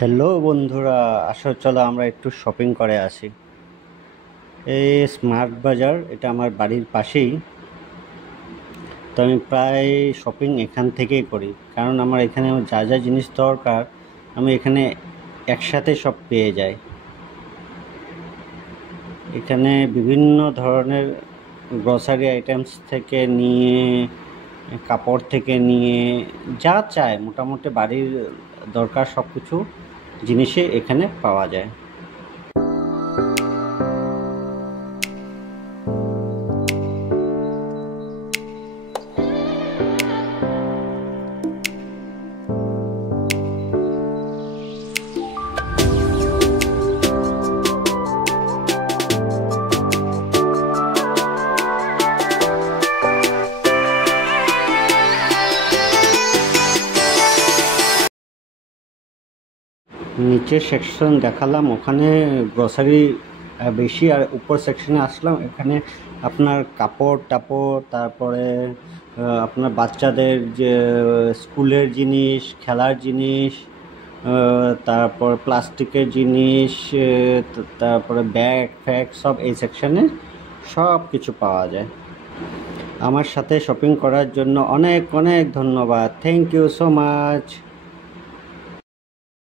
Hello বন্ধুরা, আসো চলো আমরা একটু শপিং করে আসি। এই স্মার্ট বাজার, এটা আমার বাড়ির পাশেই। তো আমি প্রায় শপিং এখান থেকেই করি, কারণ আমার এখানে যা যা জিনিস দরকার আমি এখানে একসাথে সব পেয়ে যাই। এখানে বিভিন্ন ধরনের গ্রসারি আইটেমস থেকে নিয়ে, কাপড় থেকে নিয়ে, যা চায় মোটামুটি বাড়ির দরকার সব কিছু জিনিসই এখানে পাওয়া যায়। নিচের সেকশন দেখালাম, ওখানে গ্রসারি বেশি, আর উপর সেকশনে আসলাম, এখানে আপনার কাপড় টাপড়, তারপরে আপনার বাচ্চাদের যে স্কুলের জিনিস, খেলার জিনিস, তারপর প্লাস্টিকের জিনিস, তারপরে ব্যাগ ফ্যাগ সব এই সেকশনে সব কিছু পাওয়া যায়। আমার সাথে শপিং করার জন্য অনেক অনেক ধন্যবাদ। Thank you so much.